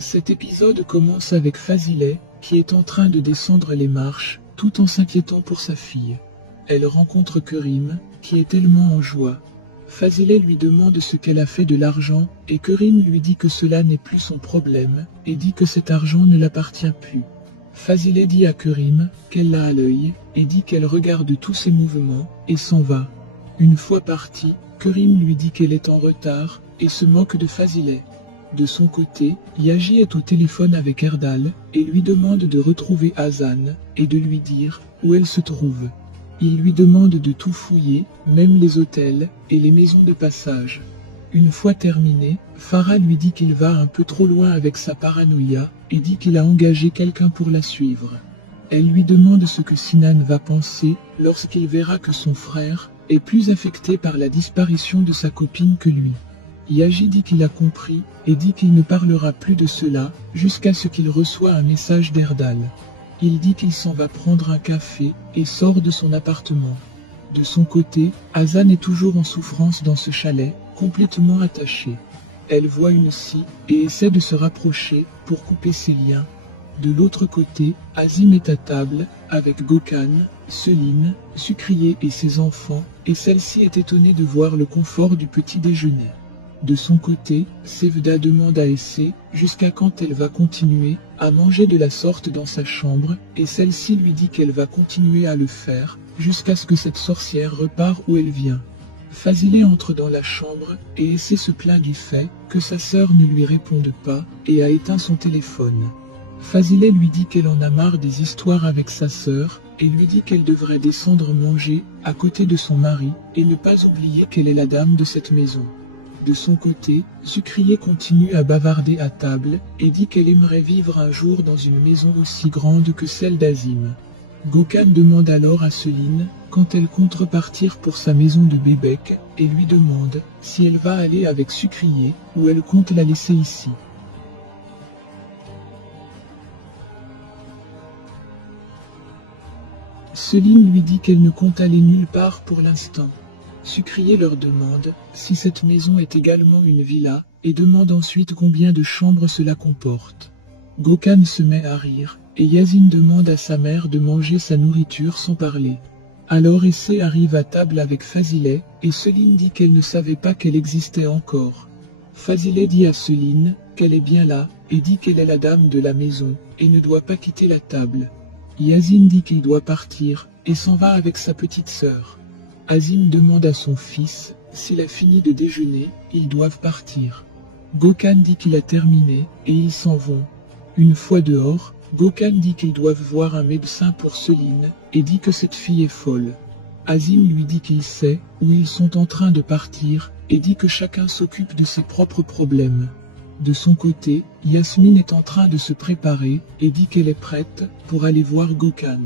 Cet épisode commence avec Fazileh, qui est en train de descendre les marches, tout en s'inquiétant pour sa fille. Elle rencontre Kerim, qui est tellement en joie. Fazileh lui demande ce qu'elle a fait de l'argent, et Kerim lui dit que cela n'est plus son problème, et dit que cet argent ne l'appartient plus. Fazileh dit à Kerim qu'elle l'a à l'œil, et dit qu'elle regarde tous ses mouvements, et s'en va. Une fois partie, Kerim lui dit qu'elle est en retard, et se moque de Fazileh. De son côté, Yaji est au téléphone avec Erdal, et lui demande de retrouver Hazan, et de lui dire où elle se trouve. Il lui demande de tout fouiller, même les hôtels, et les maisons de passage. Une fois terminé, Farah lui dit qu'il va un peu trop loin avec sa paranoïa, et dit qu'il a engagé quelqu'un pour la suivre. Elle lui demande ce que Sinan va penser, lorsqu'il verra que son frère est plus affecté par la disparition de sa copine que lui. Yaji dit qu'il a compris, et dit qu'il ne parlera plus de cela, jusqu'à ce qu'il reçoive un message d'Erdal. Il dit qu'il s'en va prendre un café, et sort de son appartement. De son côté, Hazan est toujours en souffrance dans ce chalet, complètement attaché. Elle voit une scie, et essaie de se rapprocher, pour couper ses liens. De l'autre côté, Azim est à table, avec Gökhan, Selin, Sucrier et ses enfants, et celle-ci est étonnée de voir le confort du petit déjeuner. De son côté, Sevda demande à Essé jusqu'à quand elle va continuer à manger de la sorte dans sa chambre, et celle-ci lui dit qu'elle va continuer à le faire, jusqu'à ce que cette sorcière repart où elle vient. Fazileh entre dans la chambre, et Essé se plaint du fait que sa sœur ne lui réponde pas, et a éteint son téléphone. Fazileh lui dit qu'elle en a marre des histoires avec sa sœur, et lui dit qu'elle devrait descendre manger, à côté de son mari, et ne pas oublier qu'elle est la dame de cette maison. De son côté, Sucrier continue à bavarder à table, et dit qu'elle aimerait vivre un jour dans une maison aussi grande que celle d'Azim. Gökhan demande alors à Selin quand elle compte repartir pour sa maison de Bébek, et lui demande si elle va aller avec Sucrier, ou elle compte la laisser ici. Selin lui dit qu'elle ne compte aller nulle part pour l'instant. Sucrier leur demande si cette maison est également une villa, et demande ensuite combien de chambres cela comporte. Gökhan se met à rire, et Yazin demande à sa mère de manger sa nourriture sans parler. Alors Essé arrive à table avec Fazileh, et Selin dit qu'elle ne savait pas qu'elle existait encore. Fazileh dit à Selin qu'elle est bien là, et dit qu'elle est la dame de la maison, et ne doit pas quitter la table. Yazin dit qu'il doit partir, et s'en va avec sa petite sœur. Azim demande à son fils s'il a fini de déjeuner, ils doivent partir. Gökhan dit qu'il a terminé, et ils s'en vont. Une fois dehors, Gökhan dit qu'ils doivent voir un médecin pour Selin, et dit que cette fille est folle. Azim lui dit qu'il sait où ils sont en train de partir, et dit que chacun s'occupe de ses propres problèmes. De son côté, Yasmine est en train de se préparer, et dit qu'elle est prête pour aller voir Gökhan.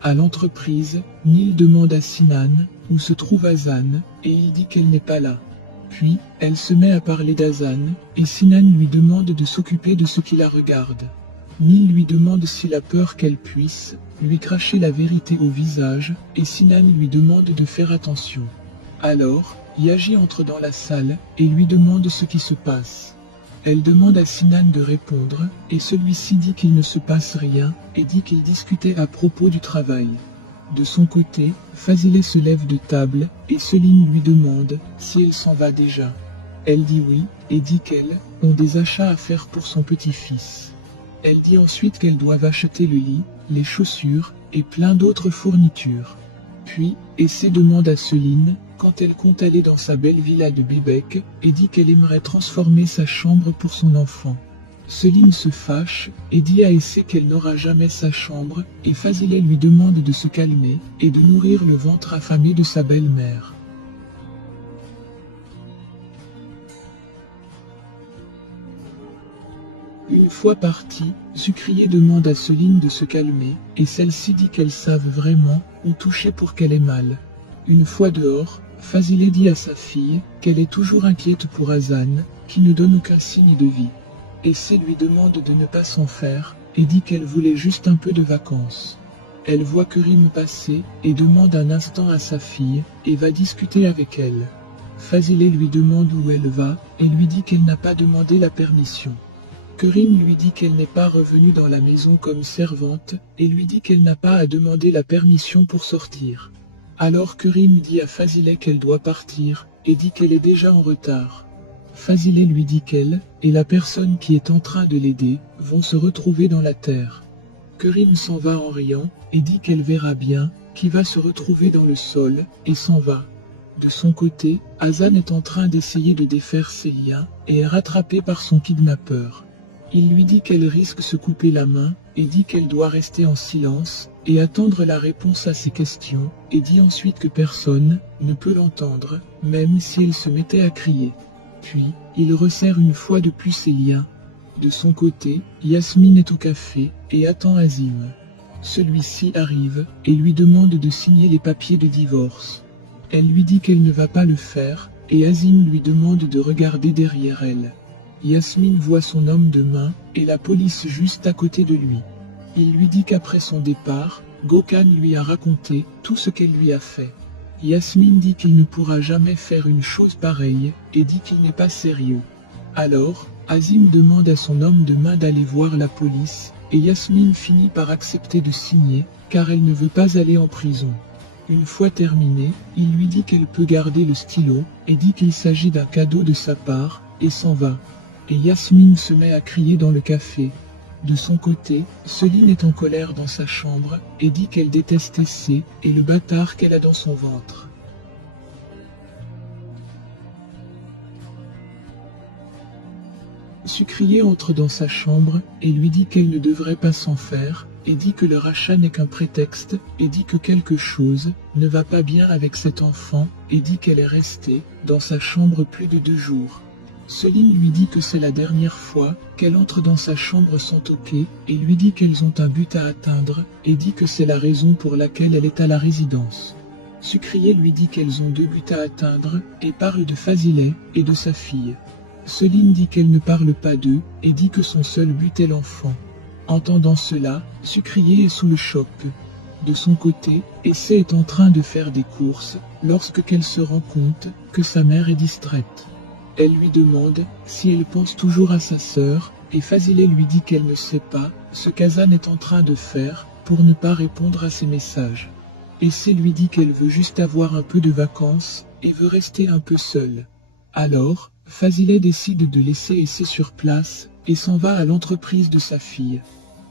À l'entreprise, Nil demande à Sinan où se trouve Hazan, et il dit qu'elle n'est pas là. Puis, elle se met à parler d'Hazan, et Sinan lui demande de s'occuper de ce qui la regarde. Nil lui demande s'il a peur qu'elle puisse lui cracher la vérité au visage, et Sinan lui demande de faire attention. Alors, Yaji entre dans la salle, et lui demande ce qui se passe. Elle demande à Sinan de répondre, et celui-ci dit qu'il ne se passe rien, et dit qu'il discutait à propos du travail. De son côté, Fazileh se lève de table, et Selin lui demande si elle s'en va déjà. Elle dit oui, et dit qu'elle a des achats à faire pour son petit-fils. Elle dit ensuite qu'elles doivent acheter le lit, les chaussures, et plein d'autres fournitures. Puis, Essé demande à Selin quand elle compte aller dans sa belle villa de Bébek, et dit qu'elle aimerait transformer sa chambre pour son enfant. Selin se fâche, et dit à Essé qu'elle n'aura jamais sa chambre, et Fazileh lui demande de se calmer, et de nourrir le ventre affamé de sa belle-mère. Une fois partie, Sucrier demande à Selin de se calmer, et celle-ci dit qu'elles savent vraiment où toucher pour qu'elle ait mal. Une fois dehors, Fazileh dit à sa fille qu'elle est toujours inquiète pour Hazan, qui ne donne aucun signe de vie. Essé lui demande de ne pas s'en faire, et dit qu'elle voulait juste un peu de vacances. Elle voit Kerim passer, et demande un instant à sa fille, et va discuter avec elle. Fazileh lui demande où elle va, et lui dit qu'elle n'a pas demandé la permission. Kerim lui dit qu'elle n'est pas revenue dans la maison comme servante, et lui dit qu'elle n'a pas à demander la permission pour sortir. Alors Kerim dit à Fazileh qu'elle doit partir, et dit qu'elle est déjà en retard. Fazileh lui dit qu'elle, et la personne qui est en train de l'aider, vont se retrouver dans la terre. Kerim s'en va en riant, et dit qu'elle verra bien, qui va se retrouver dans le sol, et s'en va. De son côté, Hazan est en train d'essayer de défaire ses liens, et est rattrapé par son kidnappeur. Il lui dit qu'elle risque de se couper la main, et dit qu'elle doit rester en silence, et attendre la réponse à ses questions, et dit ensuite que personne ne peut l'entendre, même si elle se mettait à crier. Puis, il resserre une fois de plus ses liens. De son côté, Yasmine est au café, et attend Azim. Celui-ci arrive, et lui demande de signer les papiers de divorce. Elle lui dit qu'elle ne va pas le faire, et Azim lui demande de regarder derrière elle. Yasmine voit son homme de main, et la police juste à côté de lui. Il lui dit qu'après son départ, Gökhan lui a raconté tout ce qu'elle lui a fait. Yasmine dit qu'il ne pourra jamais faire une chose pareille, et dit qu'il n'est pas sérieux. Alors, Azim demande à son homme de main d'aller voir la police, et Yasmine finit par accepter de signer, car elle ne veut pas aller en prison. Une fois terminé, il lui dit qu'elle peut garder le stylo, et dit qu'il s'agit d'un cadeau de sa part, et s'en va. Et Yasmine se met à crier dans le café. De son côté, Céline est en colère dans sa chambre, et dit qu'elle déteste Essay, et le bâtard qu'elle a dans son ventre. Sucrier entre dans sa chambre, et lui dit qu'elle ne devrait pas s'en faire, et dit que le rachat n'est qu'un prétexte, et dit que quelque chose ne va pas bien avec cet enfant, et dit qu'elle est restée dans sa chambre plus de 2 jours. Céline lui dit que c'est la dernière fois qu'elle entre dans sa chambre sans toquer, et lui dit qu'elles ont un but à atteindre, et dit que c'est la raison pour laquelle elle est à la résidence. Sucrier lui dit qu'elles ont 2 buts à atteindre, et parle de Fazileh et de sa fille. Céline dit qu'elle ne parle pas d'eux, et dit que son seul but est l'enfant. Entendant cela, Sucrier est sous le choc. De son côté, Essay est en train de faire des courses, lorsque qu'elle se rend compte que sa mère est distraite. Elle lui demande si elle pense toujours à sa sœur, et Fazileh lui dit qu'elle ne sait pas ce qu'Hazan est en train de faire pour ne pas répondre à ses messages. Essay lui dit qu'elle veut juste avoir un peu de vacances, et veut rester un peu seule. Alors, Fazileh décide de laisser Essay sur place, et s'en va à l'entreprise de sa fille.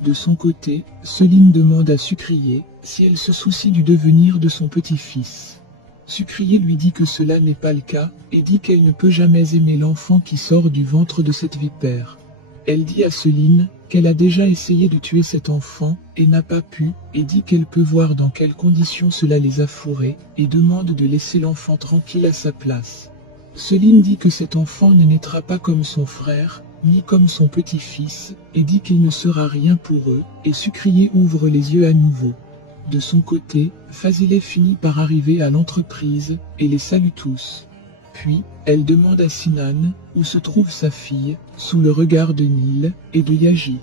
De son côté, Céline demande à Sucrier si elle se soucie du devenir de son petit-fils. Sucrier lui dit que cela n'est pas le cas, et dit qu'elle ne peut jamais aimer l'enfant qui sort du ventre de cette vipère. Elle dit à Céline qu'elle a déjà essayé de tuer cet enfant, et n'a pas pu, et dit qu'elle peut voir dans quelles conditions cela les a fourrés, et demande de laisser l'enfant tranquille à sa place. Céline dit que cet enfant ne naîtra pas comme son frère, ni comme son petit-fils, et dit qu'il ne sera rien pour eux, et Sucrier ouvre les yeux à nouveau. De son côté, Fazileh finit par arriver à l'entreprise, et les salue tous. Puis, elle demande à Sinan où se trouve sa fille, sous le regard de Nil et de Yaji.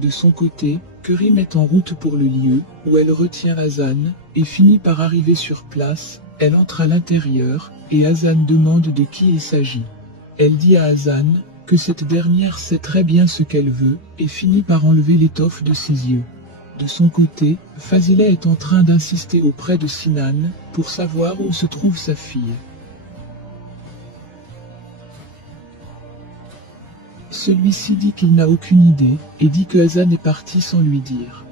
De son côté, Kerim est en route pour le lieu, où elle retient Hazan, et finit par arriver sur place. Elle entre à l'intérieur, et Hazan demande de qui il s'agit. Elle dit à Hazan que cette dernière sait très bien ce qu'elle veut, et finit par enlever l'étoffe de ses yeux. De son côté, Fazileh est en train d'insister auprès de Sinan pour savoir où se trouve sa fille. Celui-ci dit qu'il n'a aucune idée, et dit que Hazan est parti sans lui dire.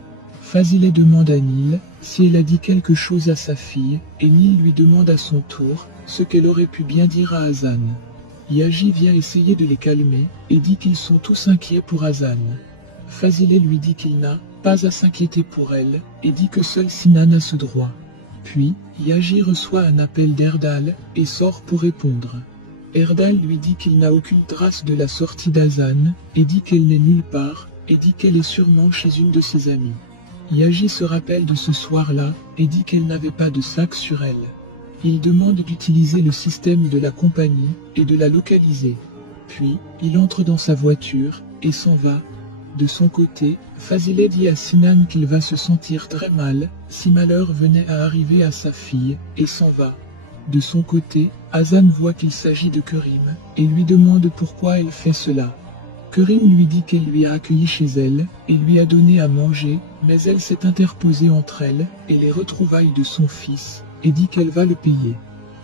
Fazileh demande à Nil si elle a dit quelque chose à sa fille, et Nil lui demande à son tour ce qu'elle aurait pu bien dire à Hazan. Yaji vient essayer de les calmer, et dit qu'ils sont tous inquiets pour Hazan. Fazileh lui dit qu'il n'a pas à s'inquiéter pour elle, et dit que seul Sinan a ce droit. Puis, Yaji reçoit un appel d'Erdal, et sort pour répondre. Erdal lui dit qu'il n'a aucune trace de la sortie d'Hazan, et dit qu'elle n'est nulle part, et dit qu'elle est sûrement chez une de ses amies. Yaji se rappelle de ce soir-là, et dit qu'elle n'avait pas de sac sur elle. Il demande d'utiliser le système de la compagnie, et de la localiser. Puis, il entre dans sa voiture, et s'en va. De son côté, Fazileh dit à Sinan qu'il va se sentir très mal, si malheur venait à arriver à sa fille, et s'en va. De son côté, Hazan voit qu'il s'agit de Kerim, et lui demande pourquoi elle fait cela. Kerim lui dit qu'elle lui a accueilli chez elle, et lui a donné à manger, mais elle s'est interposée entre elle et les retrouvailles de son fils, et dit qu'elle va le payer.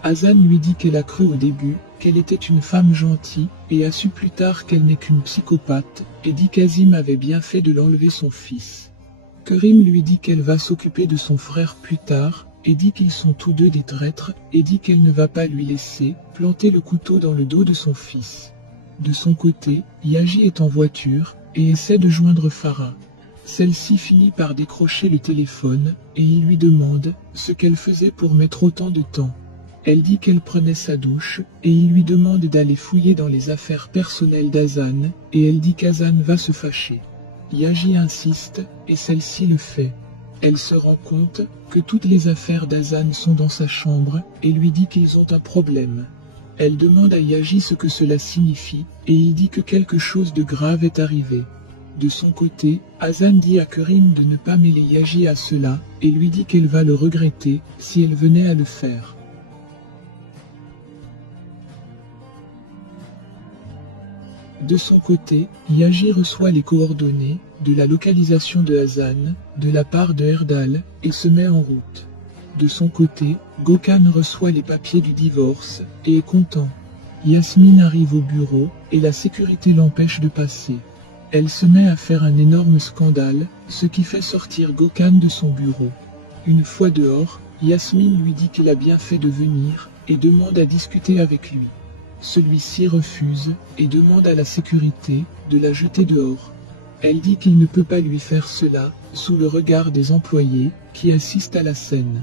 Hazan lui dit qu'elle a cru au début qu'elle était une femme gentille, et a su plus tard qu'elle n'est qu'une psychopathe, et dit qu'Azim avait bien fait de l'enlever son fils. Kerim lui dit qu'elle va s'occuper de son frère plus tard, et dit qu'ils sont tous deux des traîtres, et dit qu'elle ne va pas lui laisser planter le couteau dans le dos de son fils. De son côté, Yaji est en voiture, et essaie de joindre Farah. Celle-ci finit par décrocher le téléphone, et il lui demande ce qu'elle faisait pour mettre autant de temps. Elle dit qu'elle prenait sa douche, et il lui demande d'aller fouiller dans les affaires personnelles d'Hazan, et elle dit qu'Hazan va se fâcher. Yaji insiste, et celle-ci le fait. Elle se rend compte que toutes les affaires d'Hazan sont dans sa chambre, et lui dit qu'ils ont un problème. Elle demande à Yaji ce que cela signifie, et il dit que quelque chose de grave est arrivé. De son côté, Hazan dit à Kerim de ne pas mêler Yaji à cela, et lui dit qu'elle va le regretter si elle venait à le faire. De son côté, Yaji reçoit les coordonnées de la localisation de Hazan de la part de Erdal et se met en route. De son côté, Gökhan reçoit les papiers du divorce et est content. Yasmine arrive au bureau et la sécurité l'empêche de passer. Elle se met à faire un énorme scandale, ce qui fait sortir Gökhan de son bureau. Une fois dehors, Yasmine lui dit qu'il a bien fait de venir et demande à discuter avec lui. Celui-ci refuse et demande à la sécurité de la jeter dehors. Elle dit qu'il ne peut pas lui faire cela sous le regard des employés qui assistent à la scène.